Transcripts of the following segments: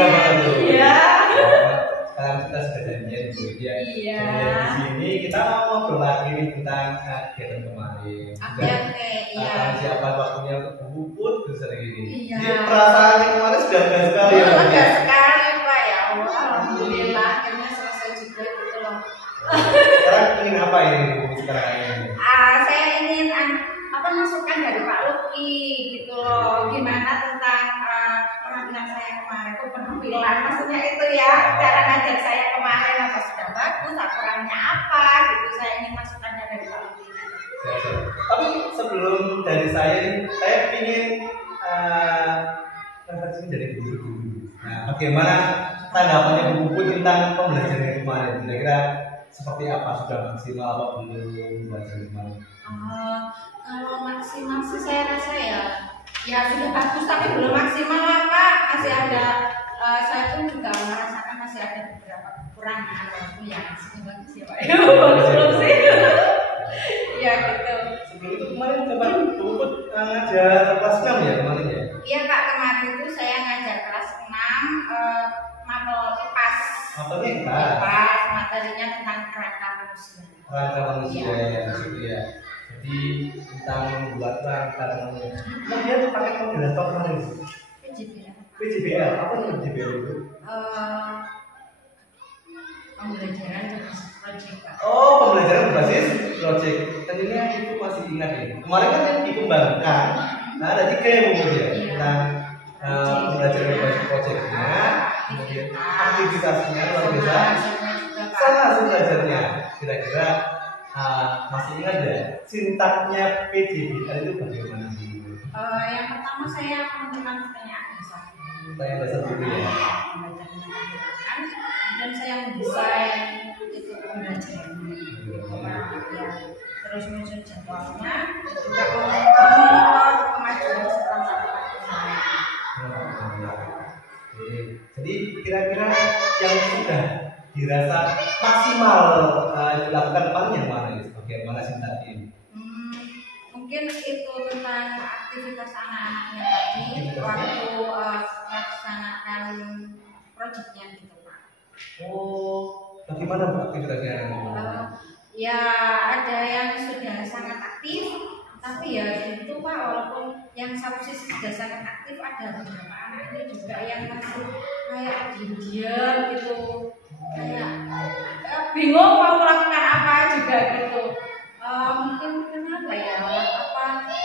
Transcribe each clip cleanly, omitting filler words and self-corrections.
bangga banget tuh. Iya. Sekarang kita sudah janjian Bu ya. Iya. Di sini kita mau ngobrol lagi nih tentang kegiatan kemarin. Oke, iya. Siapa waktunya untuk bubut terus hari ini. Iya. Jadi perasaannya kemarin sudah enggak sekali ya. Lega sekali Pak ya. Alhamdulillah akhirnya selesai juga gitu loh. Sekarang ingin apa ini Bu sekarang ini? Saya ingin masukan dari Pak Luki gitu loh. Gimana tentang penampilan saya kemarin? Penampilan maksudnya itu ya, cara ngajar saya kemarin apa sudah bagus, aturannya apa gitu. Saya ingin masukannya dari Pak Luki. Tapi sebelum dari saya ini, saya ingin refleksi dari guru. Nah, bagaimana tanggapannya Bu Puput tentang pembelajaran kemarin? Kira-kira seperti apa, sudah maksimal apa belum belajar kemarin? Kalau maksimal sih saya rasa ya sudah bagus tapi belum maksimal lah Pak. Masih ada saya pun juga merasakan masih ada beberapa kekurangan walaupun ya masih bagus ya Pak. Belum sih. Iya gitu. Sebelum itu kemarin coba Bu Puput ngajar kelas 6 ya kemarin ya? Iya Pak, kemarin itu saya ngajar kelas 6 mapel IPAS. Mapel IPAS. Materinya tentang kerangka manusia. Kerangka manusia ya, maksudnya. Jadi tentang membuat kerangka manusia. Kemudian pakai moderator kemarin. PJBL. Apa itu PJBL itu? Pembelajaran berbasis project Pak. Oh, pembelajaran berbasis project. Tentunya itu masih ingat ya. Kemarin kan yang dikembangkan. Nah, ada 3 yang kemudian tentang pembelajaran berbasis projectnya, kemudian aktivitasnya luar biasa. Sana hasil belajarnya. Kira-kira masih ingat ya sintaknya PJBL itu bagaimana? Yang pertama saya menentukan pertanyaan dasar. Pertanyaan dasar dulu ya. Dan saya mendesain itu pembelajaran. Terus menyusun jadwalnya, juga mengontrol kemajuan setelah Jadi kira-kira yang sudah dirasa maksimal dilakukan kemarin yang mana? Bagaimana sintak ini? Mungkin itu tentang aktivitas anak-anaknya tadi waktu melaksanakan proyeknya gitu Pak. Oh, bagaimana Bu aktivitasnya? Ya ada yang sudah sangat aktif, tapi ya itu Pak, walaupun yang satu sisi sudah sangat aktif, ada beberapa anaknya juga yang masih kayak diam gitu, kayak bingung mau melakukan apa juga gitu. Mungkin kenapa ya,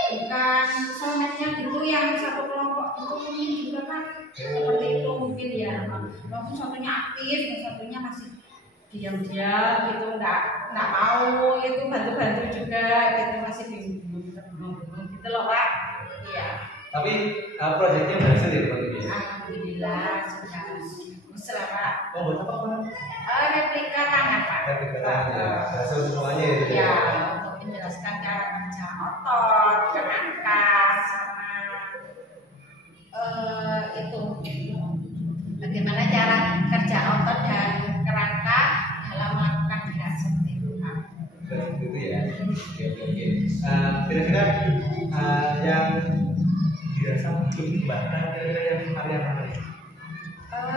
bukan soalnya gitu yang satu kelompok itu mungkin juga Pak seperti itu mungkin ya, walaupun satunya aktif dan satunya masih diam-diam gitu, nggak mau itu bantu-bantu juga gitu, masih bingung gitu loh Pak. Iya. Tapi proyeknya berhasil ya Pak ini? Alhamdulillah sudah bagus lah Pak. Oh, buat apa Pak? Replika tangan Pak. Replika tangan ya, berhasil semuanya ya? Ya, untuk menjelaskan cara kerja otot, kerangka, sama itu bagaimana cara kerja otot dan kerangka dalam melakukan gerak seperti itu Pak. Seperti itu ya. Oke. Kira-kira yang dirasa belum dikembangkan yang area mana ya?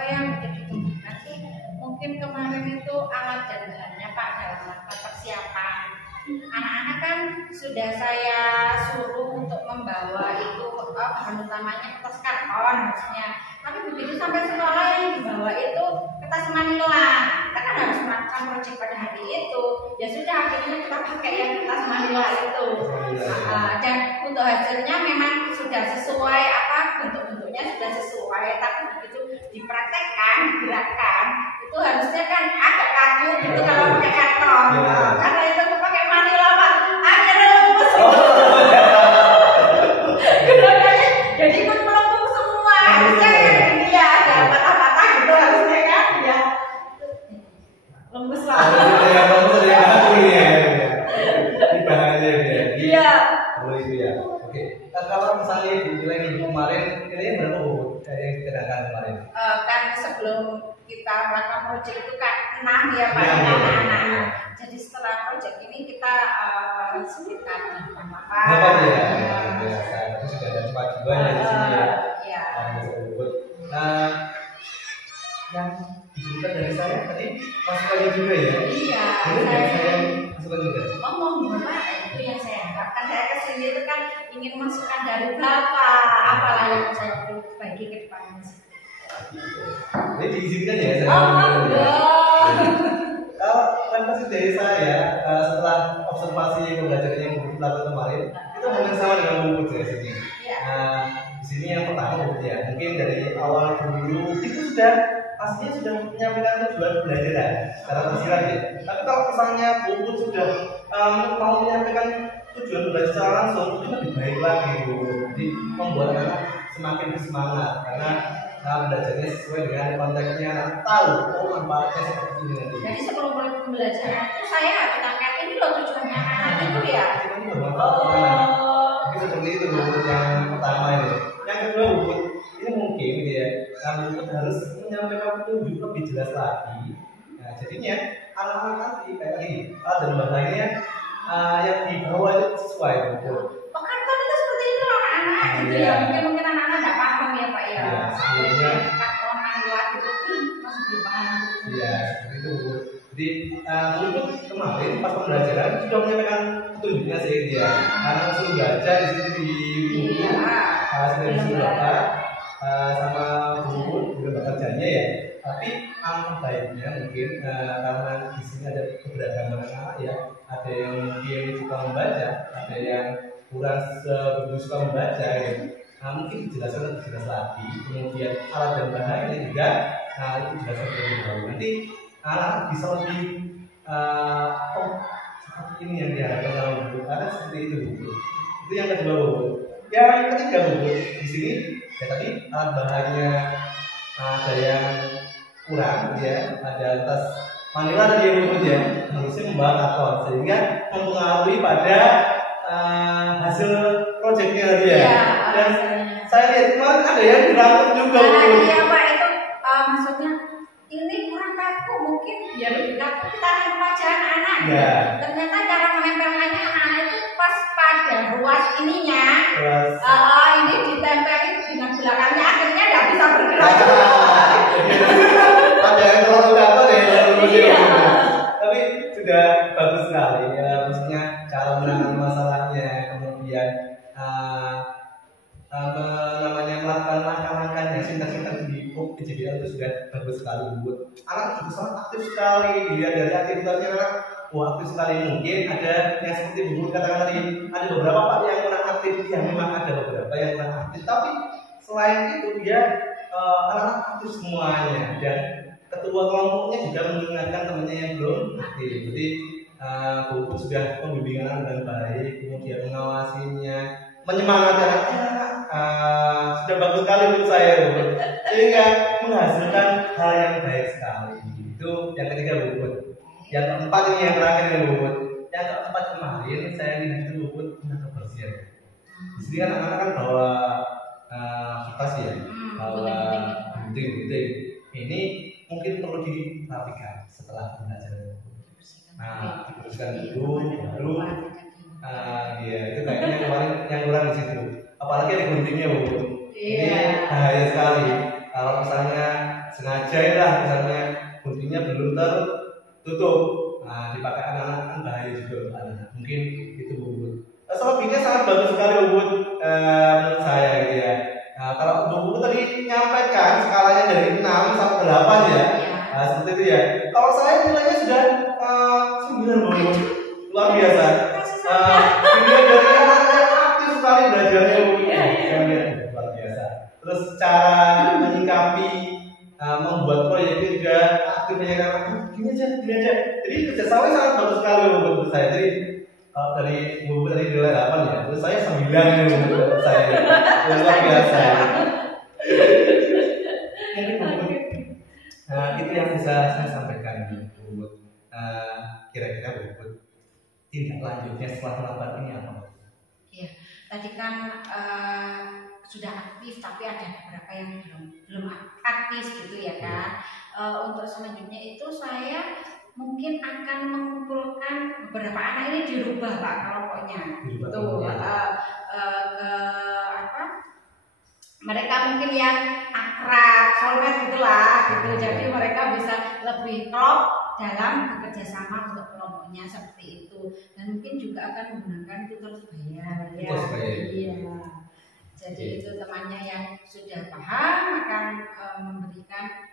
Yang dikembangkan sih mungkin kemarin itu alat dan bahannya Pak dalam melakukan persiapan. Anak-anak kan sudah saya suruh untuk membawa itu bahan utamanya kertas karton harusnya. Tapi begitu sampai sekolah yang dibawa itu kertas manila. Kita kan harus melakukan proyek pada hari itu. Ya sudah akhirnya kita pakai yang kertas manila itu. Dan untuk hasilnya memang sudah sesuai bentuk-bentuknya sudah sesuai. Tapi begitu dipraktekkan, digerakkan itu harusnya kan agak kaku gitu kalau pakai karton. Karena itu pakai manila Pak. Akhirnya lemes. Gerakannya jadi ikut melengkung semua. Harusnya kan ya ada patah-patah gitu harusnya kan ya. Lemes lah. Lemes ya kaku ya. Ini bahaya ya. Iya. Oh itu ya. Oke. Kalau misalnya Ibu bilang Ibu kemarin kira-kira berapa Bu yang dikerjakan kemarin? Kan sebelum kita melakukan proyek itu kan 6 ya Pak, anak-anak. Jadi setelah proyek ini kita sekitar 8 ya. Biasa. Itu sudah ada 4 juga ya di sini ya. Iya. Nah, juga ya. Iya. Saya masukan juga. Ngomong Pak, itu yang saya harapkan. Saya kesini itu kan ingin masukan dari Bapak. Apalah yang saya perbaiki ke depannya. Ini diizinkan ya saya. Referensi dari saya setelah observasi pembelajaran yang dilakukan kemarin itu hampir sama dengan buku saya sini. Di sini yang pertama ya mungkin dari awal dulu itu sudah pastinya sudah menyampaikan tujuan pembelajaran secara tersirat ya. Tapi kalau misalnya buku sudah mau menyampaikan tujuan belajar secara langsung itu lebih baik lagi Bu. Jadi membuat anak semakin bersemangat karena belajarnya sesuai dengan konteksnya, tahu manfaatnya seperti ini nanti. Jadi sebelum mulai pembelajaran itu saya harus tanya ini loh tujuannya anak itu ya. Jadi seperti itu buku yang pertama ini. Yang kedua buku ini mungkin ya, kamu harus menyampaikan petunjuk lebih jelas lagi. Nah jadinya anak-anak nanti kayak tadi dan bahayanya yang dibawa itu sesuai buku. Karton itu seperti itu anak-anak gitu ya. Mungkin anak-anak nggak paham ya Pak ya. Sebenarnya kartonan luar itu masih belum paham. Iya seperti itu Bu. Jadi untuk kemarin pas pembelajaran sudah menyampaikan petunjuknya sih dia. Karena suruh baca di situ di buku. Sudah disuruh bapak sama buku juga bekerjanya ya. Tapi alangkah baiknya mungkin karena di sini ada keberagaman anak ya. Ada yang mungkin suka membaca, ada yang kurang begitu suka membaca ya. Mungkin dijelaskan lebih jelas lagi. Kemudian alat dan bahannya juga itu dijelaskan lebih jauh. Nanti anak bisa lebih seperti ini yang diharapkan dalam buku. Karena seperti itu buku. Itu yang kedua buku. Yang ketiga buku di sini ya tadi alat bahannya ada yang kurang ya, ada tas Manila tadi yang buku ya harusnya membawa karton sehingga mempengaruhi pada hasil proyeknya tadi ya. Dan saya lihat kemarin ada yang dirangkum juga. Iya Pak itu maksudnya ini kurang kaku mungkin biar lebih kaku kita akan aja anak-anak. Ya. Ternyata cara menempelkannya anak-anak itu pas pada ruas ininya. Ini ditempelin dengan belakangnya akhirnya nggak bisa bergerak. Ada yang terlalu gampang ya. Tapi sudah bagus sekali ya, maksudnya cara menangani masalahnya, kemudian melakukan langkah-langkahnya, sintas-sintas di PJBL itu sudah bagus sekali buat anak juga sangat aktif sekali. Dilihat dari aktivitasnya anak, aktif sekali. Mungkin ada yang seperti Bu katakan tadi, ada beberapa Pak yang kurang aktif, ya memang ada beberapa yang kurang aktif. Tapi selain itu dia anak aktif semuanya dan ketua kelompoknya juga mengingatkan temannya yang belum aktif. Jadi buku sudah pembimbingan dengan baik, kemudian mengawasinya, menyemangati anaknya, sudah bagus sekali menurut saya, Bu. Sehingga menghasilkan hal yang baik sekali. Itu yang ketiga buku. Yang keempat ini yang terakhir ini buku. Yang keempat kemarin saya lihat itu buku tentang kebersihan. Di sini kan anak-anak kan bawa kipas ya, bawa gunting-gunting. Ini mungkin perlu dirapikan setelah pembelajaran. Nah, dibersihkan dulu, baru ya itu kayaknya kemarin yang kurang di situ. Apalagi ada guntingnya Bu. Ini bahaya sekali. Kalau misalnya sengaja lah, misalnya guntingnya belum tertutup, dipakai anak-anak kan bahaya juga untuk anak. Mungkin itu Bu. Selebihnya sangat bagus sekali Bu menurut saya gitu ya. Kalau buku tadi nyampaikan skalanya dari 6 sampai 8 ya. Seperti itu ya. Kalau saya nilainya sudah 9 Bu. Luar biasa. Dilihat dari anak yang aktif sekali belajarnya Bu. Luar biasa. Terus cara menyikapi membuat proyeknya juga aktifnya anak gini aja. Jadi kerjasamanya sangat bagus sekali menurut saya. Jadi kalau dari buku tadi nilai 8 ya, terus saya 9 nih menurut saya. Luar biasa. Itu yang bisa saya sampaikan buat kira-kira buat tindak lanjutnya setelah melakukan ini apa? Iya, tadi kan sudah aktif tapi ada beberapa yang belum aktif gitu ya kan. Untuk selanjutnya itu saya mungkin akan mengumpulkan beberapa anak ini dirubah Pak kelompoknya. Tuh mereka mungkin yang akrab, solid gitulah gitu. Jadi mereka bisa lebih klop dalam bekerja sama untuk kelompoknya seperti itu. Dan mungkin juga akan menggunakan tutor sebaya ya. Iya. Jadi itu temannya yang sudah paham akan memberikan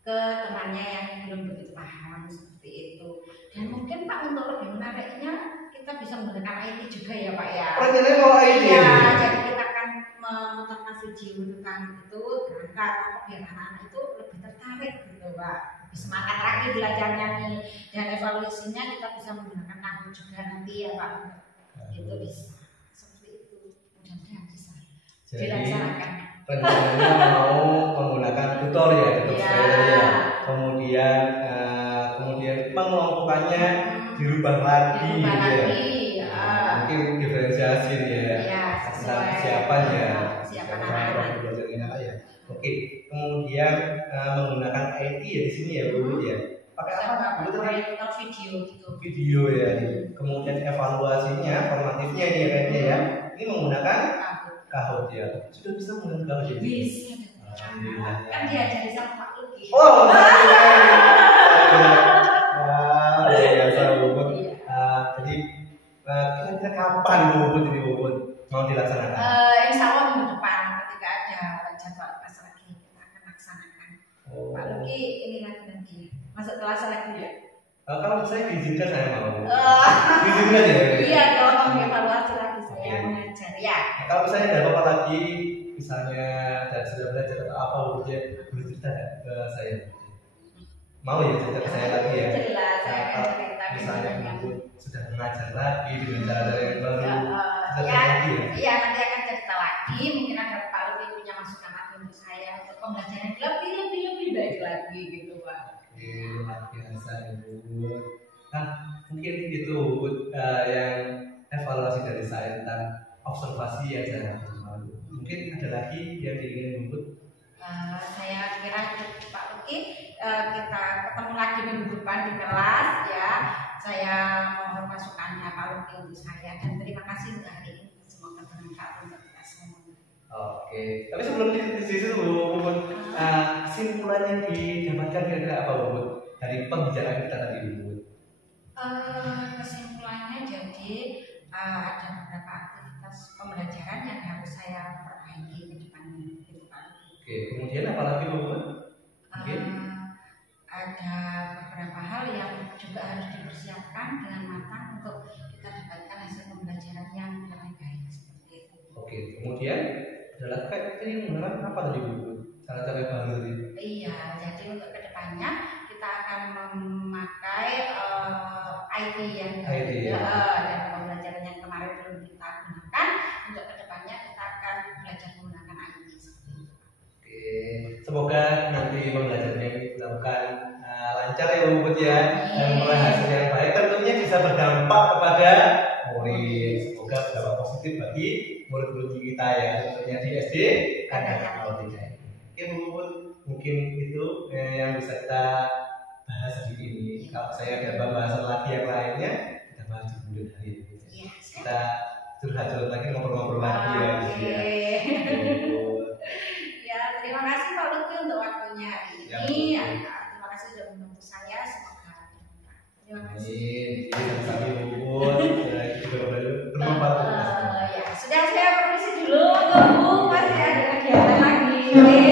ke temannya yang belum begitu paham seperti itu. Dan mungkin Pak untuk lebih menariknya kita bisa menggunakan IT juga ya Pak ya. Rencananya mau IT ya. ya? Jadi kita akan memutarkan video tentang itu berangkat biar anak-anak itu lebih tertarik gitu Pak. Lebih semangat lagi belajarnya nih. Dan evaluasinya kita bisa menggunakan tahu juga nanti ya Pak. Itu bisa seperti itu. Mudah-mudahan bisa dilaksanakan. Rencananya mau menggunakan tutor ya, kemudian pengelompokannya dirubah lagi ya. Mungkin diferensiasi ya, tentang siapanya belajarnya ya. Oke, kemudian menggunakan IT ya di sini ya Bu ya. Pakai apa? Proyektor video gitu. Video ya. Kemudian evaluasinya, formatifnya ini kayaknya ya. Ini menggunakan Kahoot ya. Sudah bisa menggunakan Kahoot ya? Bisa. Kan diajari sama Pak Luki. Oh, biasa Bu. Jadi kira-kira kapan Bu ini mau dilaksanakan? Insya Allah minggu depan ketika ada jadwal kelas lagi kita akan laksanakan. Pak Luki ini lagi nanti masuk kelas lagi ya. Kalau saya diizinkan saya mau. Diizinkan ya? Iya, kalau mau evaluasi lagi saya mengajar ya. Kalau misalnya ada apa lagi, misalnya dan sudah belajar atau apa Bu boleh cerita ke saya? Mau ya cerita ke saya lagi ya? Jelas, saya akan cerita. Misalnya Bu sudah mengajar lagi dengan cara yang baru. Iya, nanti akan cerita lagi. Mungkin ada Pak Luki punya masukan lagi untuk saya untuk pembelajaran lebih baik lagi gitu Pak. Luar biasa Bu. Nah, mungkin itu yang evaluasi dari saya tentang observasi yang saya lalu. Mungkin ada lagi yang diingin Bu? Saya kira Pak Luki kita ketemu lagi minggu depan di kelas ya. Saya mohon masukannya Pak Luki untuk saya dan terima kasih untuk hari ini. Semoga bermanfaat untuk kita semua. Oke, tapi sebelum di situ Bu, kesimpulan yang didapatkan kira-kira apa Bu dari pembicaraan kita tadi Bu? Kesimpulannya jadi ada beberapa aktivitas pembelajaran yang harus saya perbaiki ke depannya gitu Pak. Oke, kemudian apa lagi Bu? Ada beberapa hal yang juga harus dipersiapkan dengan matang untuk kita dapatkan hasil pembelajaran yang lebih baik seperti itu. Oke, kemudian adalah ini menggunakan apa tadi Bu? Cara-cara baru ini? Iya, jadi untuk kedepannya kita akan memakai IT yang dan pembelajaran yang kemarin belum kita gunakan. Untuk kedepannya kita akan belajar menggunakan IT seperti itu. Oke, semoga nanti pembelajarannya dilakukan lancar ya Bu ya, dan meraih hasil yang baik. Tentunya bisa berdampak kepada murid. Semoga berdampak positif bagi murid-murid kita ya, tentunya di SD ada kalau tidak. Oke Bu, mungkin itu yang bisa kita bahas hari ini. Kalau saya ada pembahasan lagi yang lainnya, kita bahas di kemudian hari ini. Kita curhat-curhat lagi, ngobrol-ngobrol lagi ya. Ya, terima kasih Pak Luki untuk waktunya hari ini. Terima kasih sudah membantu saya. Semoga terima kasih. Sama-sama Bu. Juga bermanfaat. Ya, sudah saya permisi dulu Bu. Masih ada kegiatan lagi.